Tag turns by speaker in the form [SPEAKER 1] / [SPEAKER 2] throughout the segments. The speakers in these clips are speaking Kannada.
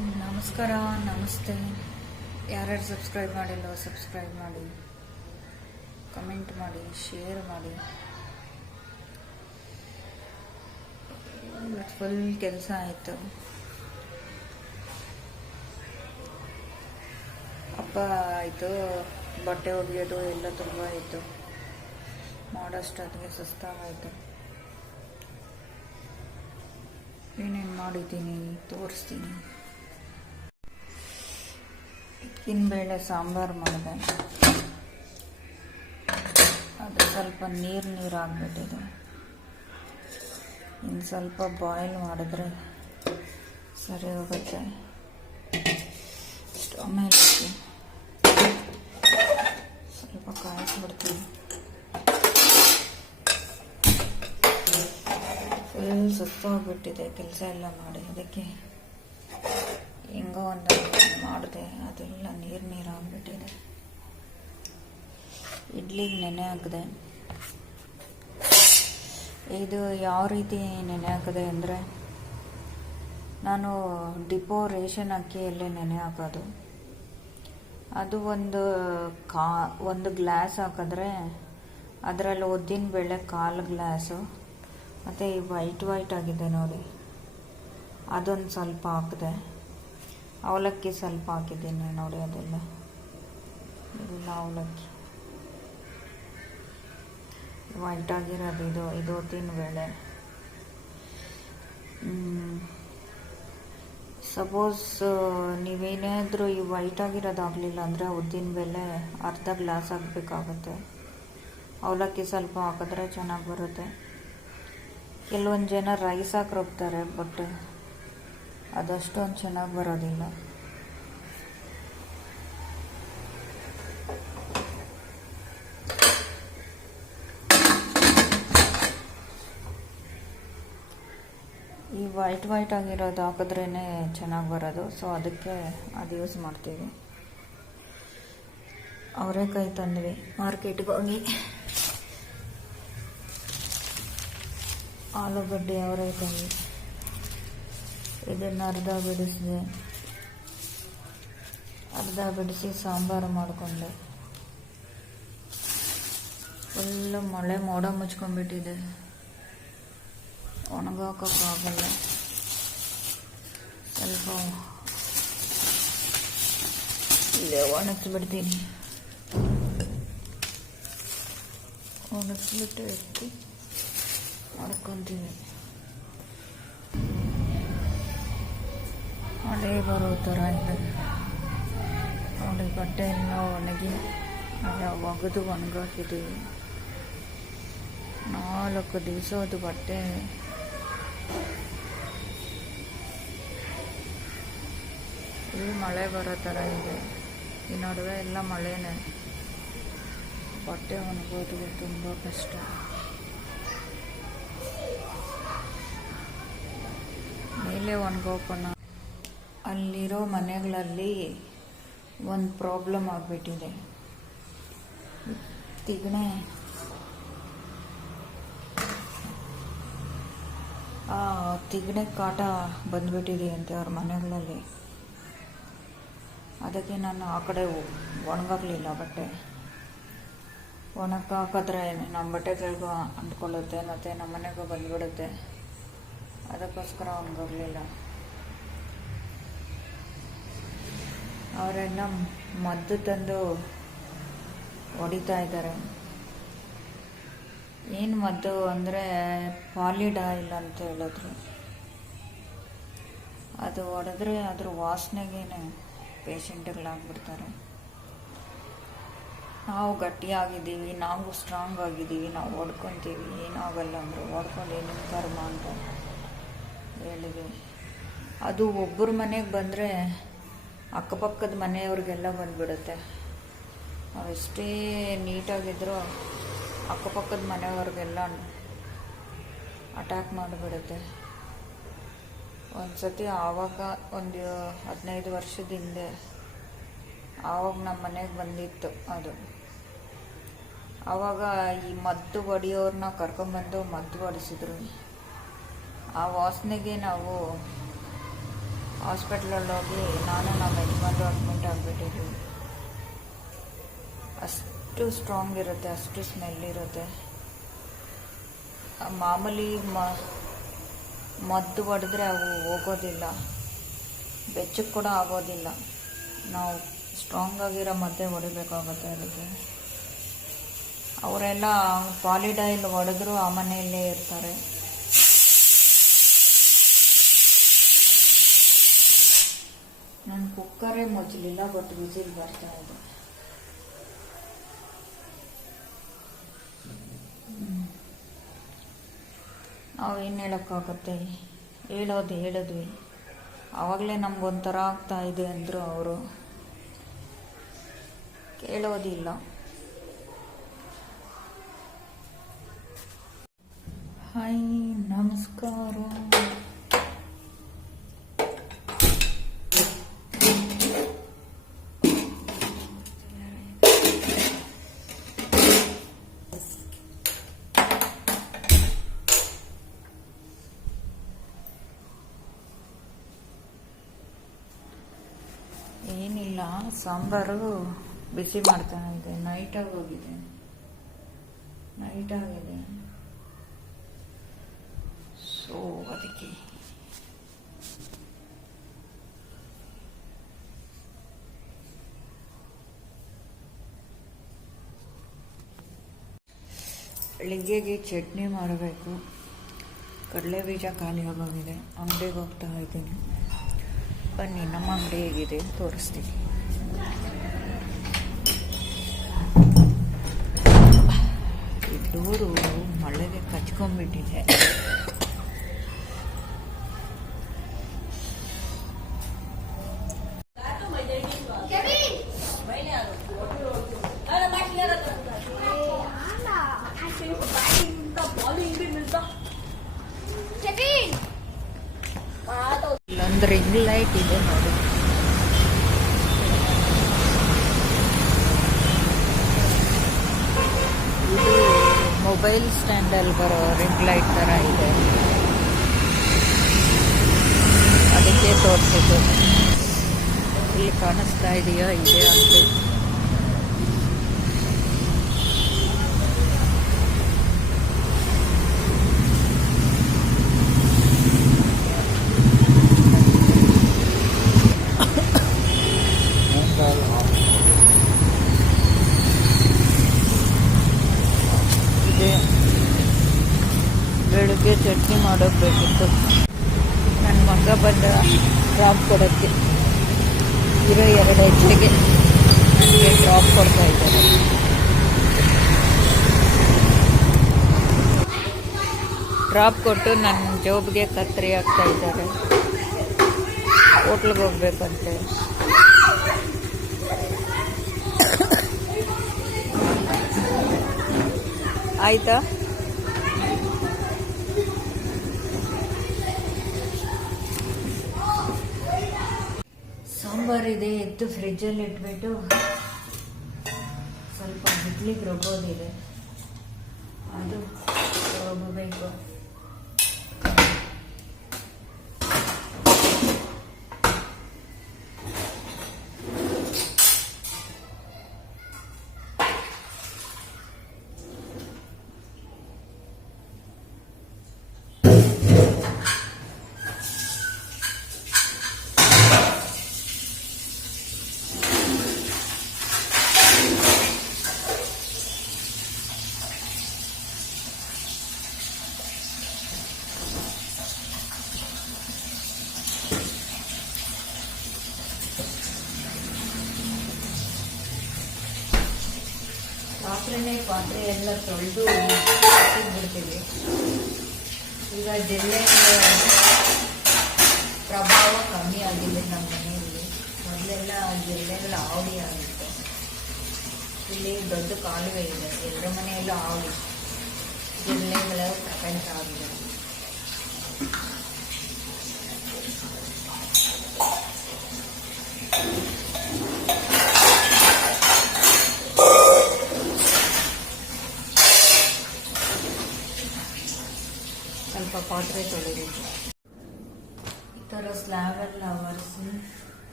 [SPEAKER 1] ನಮಸ್ಕಾರ, ನಮಸ್ತೆ. ಯಾರ್ಯಾರು ಸಬ್ಸ್ಕ್ರೈಬ್ ಮಾಡಿಲ್ಲೋ ಸಬ್ಸ್ಕ್ರೈಬ್ ಮಾಡಿ. ಕಮೆಂಟ್ ಮಾಡಿ ಶೇರ್ ಮಾಡಿ. ಫುಲ್ ಕೆಲಸ ಆಯಿತು. ಅಪ್ಪ ಆಯಿತು, ಬಟ್ಟೆ ಒಗೆಯೋದು ಎಲ್ಲ ತುಂಬ ಆಯಿತು. ಮಾಡೋಷ್ಟೊತ್ತಿಗೆ ಸುಸ್ತಾಗಾಯಿತು. ಏನೇನು ಮಾಡಿದ್ದೀನಿ, ತೋರಿಸ್ತೀನಿ. ಬೇಳೆ ಸಾಂಬಾರು ಮಾಡಿದೆ. ಅದು ಸ್ವಲ್ಪ ನೀರು ನೀರು ಆಗಿಬಿಟ್ಟಿದೆ. ಇನ್ನು ಸ್ವಲ್ಪ ಬಾಯ್ಲ್ ಮಾಡಿದ್ರೆ ಸರಿ ಹೋಗುತ್ತೆ. ಆಮೇಲೆ ಸ್ವಲ್ಪ ಕಾಯಿಸ್ಬಿಡ್ತೀನಿ. ಫುಲ್ ಸುಸ್ತಾಗ್ಬಿಟ್ಟಿದೆ, ಕೆಲಸ ಎಲ್ಲ ಮಾಡಿ. ಅದಕ್ಕೆ ಮಾಡಿದೆ ಅದೆಲ್ಲ ನೀರು ನೀರು ಆಗಿಬಿಟ್ಟಿದೆ. ಇಡ್ಲಿಗೆ ನೆನೆ ಹಾಕಿದೆ. ಇದು ಯಾವ ರೀತಿ ನೆನೆ ಹಾಕಿದೆ ಅಂದರೆ, ನಾನು ಡಿಪೋ ರೇಷನ್ ಅಕ್ಕಿಯಲ್ಲೇ ನೆನೆ ಹಾಕೋದು. ಅದು ಒಂದು ಕಾ, ಒಂದು ಗ್ಲಾಸ್ ಹಾಕಿದ್ರೆ, ಅದರಲ್ಲಿ ಉದ್ದಿನ ಬೇಳೆ ಕಾಲು ಗ್ಲಾಸು, ಮತ್ತು ಈ ವೈಟ್ ವೈಟ್ ಆಗಿದೆ ನೋಡಿ. ಅದೊಂದು ಸ್ವಲ್ಪ ಹಾಕಿದೆ. ಅವಲಕ್ಕಿ ಸ್ವಲ್ಪ ಹಾಕಿದ್ದೀನಿ ನೋಡಿ ಅದೆಲ್ಲ. ಇದೆಲ್ಲ ಅವಲಕ್ಕಿ. ವೈಟ್ ಆಗಿರೋದು ಇದು ಇದು ಬೇಳೆ ಸಪೋಸ್ ನೀವೇನಾದರೂ ಈ ವೈಟ್ ಆಗಿರೋದು ಆಗಲಿಲ್ಲ ಅಂದರೆ ಉದ್ದಿನ ಬೆಲೆ ಅರ್ಧ ಗ್ಲಾಸ್ ಹಾಕಬೇಕಾಗುತ್ತೆ. ಅವಲಕ್ಕಿ ಸ್ವಲ್ಪ ಹಾಕಿದ್ರೆ ಚೆನ್ನಾಗಿ ಬರುತ್ತೆ. ಕೆಲವೊಂದು ಜನ ರೈಸ್ ಹಾಕಿ ರುಬ್ತಾರೆ ಬಟ್ ಅದಷ್ಟೊಂದು ಚೆನ್ನಾಗಿ ಬರೋದಿಲ್ಲ. ಈ ವೈಟ್ ವೈಟ್ ಆಗಿರೋದು ಹಾಕಿದ್ರೇ ಚೆನ್ನಾಗಿ ಬರೋದು. ಸೊ ಅದಕ್ಕೆ ಅದು ಯೂಸ್ ಮಾಡ್ತೀವಿ. ಅವರೇಕಾಯಿ ತಂದ್ವಿ. ಮಾರ್ಕೆಟ್ಗೆ ಹೋಗಿ. ಆಲೂಗಡ್ಡೆ ಅವರೇಕಾಯಿ ಇದನ್ನು ಅರ್ಧ ಬಿಡಿಸಿದೆ ಅರ್ಧ ಬಿಡಿಸಿ ಸಾಂಬಾರು ಮಾಡಿಕೊಂಡೆ ಫುಲ್ಲು ಮಳೆ ಮೋಡ ಮುಚ್ಕೊಂಡ್ಬಿಟ್ಟಿದೆ ಒಣಗಾಕೋಕ್ಕಾಗಲ್ಲ ಸ್ವಲ್ಪ ಇಲ್ಲೇ ಒಣಗಿಸ್ಬಿಡ್ತೀನಿ ಒಣಗಿಸ್ಬಿಟ್ಟು ಎತ್ತಿ ಮಾಡ್ಕೊತೀನಿ ಮಳೆ ಬರೋ ಥರ ಇದೆ. ನೋಡಿ ಬಟ್ಟೆ ಎಲ್ಲ ಒಣಗಿ ಒಗೆದು ಒಣಗಾಕಿದ್ದೀವಿ ನಾಲ್ಕು ದಿವಸದ ಬಟ್ಟೆ. ಇಲ್ಲಿ ಮಳೆ ಬರೋ ಥರ ಇದೆ. ಈ ನಡುವೆ ಎಲ್ಲ ಮಳೆನೇ. ಬಟ್ಟೆ ಒಣಗೋದು ತುಂಬ ಕಷ್ಟ. ಮೇಲೆ ಒಣಗೋಕೋಣ. ಅಲ್ಲಿರೋ ಮನೆಗಳಲ್ಲಿ ಒಂದು ಪ್ರಾಬ್ಲಮ್ ಆಗಿಬಿಟ್ಟಿದೆ. ಆ, ತಿಗಣೆ ಕಾಟ ಬಂದ್ಬಿಟ್ಟಿದೆ ಅಂತೆ ಅವ್ರ ಮನೆಗಳಲ್ಲಿ. ಅದಕ್ಕೆ ನಾನು ಆ ಕಡೆ ಒಣಗಾಗಲಿಲ್ಲ ಬಟ್ಟೆ. ಒಣಕ್ಕೆ ಹಾಕಿದ್ರೆ ನಮ್ಮ ಬಟ್ಟೆಗಳಿಗೂ ಅಂದ್ಕೊಳ್ಳುತ್ತೆ ಮತ್ತು ನಮ್ಮ ಮನೆಗೂ ಬಂದ್ಬಿಡುತ್ತೆ. ಅದಕ್ಕೋಸ್ಕರ ಒಣಗಾಗಲಿಲ್ಲ ಅವರೆಲ್ಲ ಮದ್ದು ತಂದು ಹೊಡಿತಾ ಇದ್ದಾರೆ. ಏನು ಮದ್ದು ಅಂದರೆ ಪಾಲಿಡಾಯಿಲ್ ಅಂತ ಹೇಳಿದ್ರು. ಅದು ಹೊಡೆದ್ರೆ ಅದ್ರ ವಾಸನೆಗೇನೆ ಪೇಷಂಟ್ಗಳಾಗ್ಬಿಡ್ತಾರೆ. ನಾವು ಗಟ್ಟಿಯಾಗಿದ್ದೀವಿ, ನಾವು ಸ್ಟ್ರಾಂಗ್ ಆಗಿದ್ದೀವಿ, ನಾವು ಹೊಡ್ಕೊತೀವಿ, ಏನಾಗಲ್ಲ ಅಂದರು, ಹೊಡ್ಕೊಂಡು ಏನೇನು ಕರ್ಮ ಅಂತ ಹೇಳಿದ್ವಿ ಅದು ಒಬ್ಬರ ಮನೆಗೆ ಬಂದರೆ ಅಕ್ಕಪಕ್ಕದ ಮನೆಯವ್ರಿಗೆಲ್ಲ ಬಂದುಬಿಡುತ್ತೆ. ನಾವೆಷ್ಟೇ ನೀಟಾಗಿದ್ದರೂ ಅಕ್ಕಪಕ್ಕದ ಮನೆಯವ್ರಿಗೆಲ್ಲ ಅಟ್ಯಾಕ್ ಮಾಡಿಬಿಡುತ್ತೆ. ಒಂದು ಸತಿ ಆವಾಗ ಒಂದು ಹದಿನೈದು ವರ್ಷದ ಹಿಂದೆ ಆವಾಗ ನಮ್ಮ ಮನೆಗೆ ಬಂದಿತ್ತು ಅದು. ಆವಾಗ ಈ ಮದ್ದು ಹೊಡಿಯೋರನ್ನ ಕರ್ಕೊಂಬಂದು ಮದ್ದು ಹೊಡಿಸಿದ್ರು. ಆ ವಾಸನೆಗೆ ನಾವು ಹಾಸ್ಪಿಟ್ಲಲ್ಲಿ ಹೋಗಿ ನಾನು ನಮ್ಮ ಯಜಮಾನ್ರು ಅಡ್ಮಿಂಟ್ ಆಗಿಬಿಟ್ಟಿದ್ವಿ. ಅಷ್ಟು ಸ್ಟ್ರಾಂಗ್ ಇರುತ್ತೆ, ಅಷ್ಟು ಸ್ಮೆಲ್ ಇರುತ್ತೆ. ಮಾಮೂಲಿ ಮದ್ದು ಹೊಡೆದ್ರೆ ಅವು ಹೋಗೋದಿಲ್ಲ. ಬೆಚ್ಚಕ್ಕೆ ಕೂಡ ಆಗೋದಿಲ್ಲ. ನಾವು ಸ್ಟ್ರಾಂಗ್ ಆಗಿರೋ ಮದ್ದೇ ಹೊಡಿಬೇಕಾಗುತ್ತೆ ಅದಕ್ಕೆ. ಅವರೆಲ್ಲ ಪಾಲಿಡೈಲ್ ಹೊಡೆದ್ರು ಆ ಮನೆಯಲ್ಲೇ ಇರ್ತಾರೆ. ನನ್ನ ಕುಕ್ಕರೇ ಮುಚ್ಚಲಿಲ್ಲ ಬಟ್ ವಿಸಿಲ್ ಬರ್ತಾ ಇದೆ. ನಾವು ಏನು ಹೇಳೋಕ್ಕಾಗುತ್ತೆ? ಹೇಳೋದು ಹೇಳಿದ್ವಿ ಆವಾಗಲೇ ನಮಗೊಂಥರ ಆಗ್ತಾ ಇದೆ ಅಂದರು ಅವರು. ಕೇಳೋದಿಲ್ಲ. ಹಾಯ್, ನಮಸ್ಕಾರ. ಸಾಂಬಾರು ಬಿಸಿ ಮಾಡ್ತಾ ನೈಟ್ ನೈಟಾಗಿ ಹೋಗಿದೆ. ನೈಟ್ ಆಗಿದೆ. ಸೊ ಅದಕ್ಕೆ ಬೆಳಿಗ್ಗೆಗೆ ಚಟ್ನಿ ಮಾಡಬೇಕು. ಕಡಲೆ ಬೀಜ ಖಾಲಿ ಆಗೋಗಿದೆ. ಅಂಗಡಿಗೆ ಹೋಗ್ತಾ ಇದ್ದೀನಿ. ಬನ್ನಿ, ನಮ್ಮ ಅಂಗಡಿ ಹೇಗಿದೆ? ತೋರಿಸ್ತೀನಿ. ಡೋರು ಮಳೆಗೆ ಕಚ್ಕೊಂಡ್ಬಿಟ್ಟಿದೆ! ಇಲ್ಲೊಂದು ರಿಂಗ್ ಲೈಟ್ ಇದೆ ನೋಡಿ ಇದು ಮೊಬೈಲ್ ಸ್ಟ್ಯಾಂಡಲ್ಲಿ ಬರೋ ರಿಂಗ್ ಲೈಟ್ ತರ ಇದೆ. ಅದಕ್ಕೆ ತೋರಿಸಿದ್ದು. ಇಲ್ಲಿ ಕಾಣಿಸ್ತಾ ಇದೆಯಾ? ಇದೆ ಅಂತ ಇದೆ ಬೆಳಿಗ್ಗೆ ಚಟ್ನಿ ಮಾಡೋಕೆ ಬೇಕಿತ್ತು ನನ್ನ ಮಗ ಬಂದ ಡ್ರಾಪ್ ಕೊಡೋಕ್ಕೆ ಇರೋ ಎರಡು ಹೆಜ್ಜೆಗೆ ನನಗೆ ಡ್ರಾಪ್ ಕೊಡ್ತಾ ಇದ್ದಾರೆ. ಡ್ರಾಪ್ ಕೊಟ್ಟು ನನ್ನ ಜೋಬ್ಗೆ ಕತ್ತರಿ ಆಗ್ತಾ ಇದ್ದಾರೆ. ಹೋಟ್ಲಿಗೆ ಹೋಗ್ಬೇಕಂತೆ. ಆಯ್ತಾ? ಸಾಂಬಾರಿದೆ ಎದ್ದು ಫ್ರಿಜ್ಜಲ್ಲಿ ಇಟ್ಬಿಟ್ಟು ಸ್ವಲ್ಪ ಇಡ್ಲಿಗೆ ರುಬ್ಬೋದಿದೆ. ಪಾತ್ರೆ ಎಲ್ಲ ತೊಳೆದು ಬಿಡ್ತೀವಿ ಈಗ ಜಿಲ್ಲೆ ಪ್ರಭಾವ ಕಮ್ಮಿ ಆಗಿದೆ ನಮ್ಮ ಮನೆಯಲ್ಲಿ. ಮೊದಲೆಲ್ಲ ಜಿಲ್ಲೆಗಳು ಆವಡಿ ಆಗಿತ್ತು. ಇಲ್ಲಿ ದೊಡ್ಡ ಕಾಲುವೆ ಇದೆ. ಎಲ್ಲರ ಮನೆಯಲ್ಲೂ ಆವಡಿ ಜಿಲ್ಲೆಗಳ ಪ್ರಪಂಚ ಆಗಿದೆ ಸ್ವಲ್ಪ ಪಾತ್ರೆ ತೊಳಿಬೇಕು ಈ ಥರ ಸ್ಲ್ಯಾಬೆಲ್ಲ ಎಲ್ಲ ಒರೆಸಿ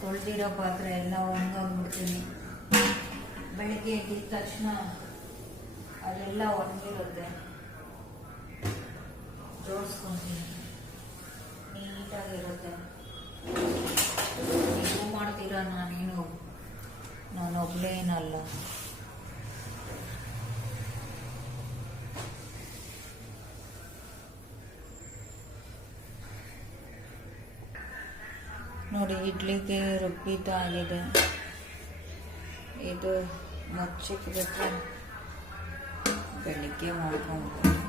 [SPEAKER 1] ತೊಳೆದಿರೋ ಪಾತ್ರೆ ಎಲ್ಲ ಒಣಗಾಗ್ಬಿಡ್ತೀನಿ ಬೆಳಿಗ್ಗೆ ಎದ್ದಿದ ತಕ್ಷಣ ಅದೆಲ್ಲ ಒಣಗಿರುತ್ತೆ ಜೋಡಿಸ್ಕೊತೀನಿ. ನೀಟಾಗಿರುತ್ತೆ ನೀವು ಮಾಡ್ತೀರಾ ನಾನೇನು? ನಾನು ಒಬ್ಬಳೇ ನೋಡಿ ಇಡ್ಲಿಗೆ ರುಬ್ಬಿದ್ದಾಗಿದೆ ಇದು ಮಚ್ಚಿಕ್ಬಿಟ್ರೆ ಬೆಳಿಗ್ಗೆ ಮಾಡ್ಕೊಂಡು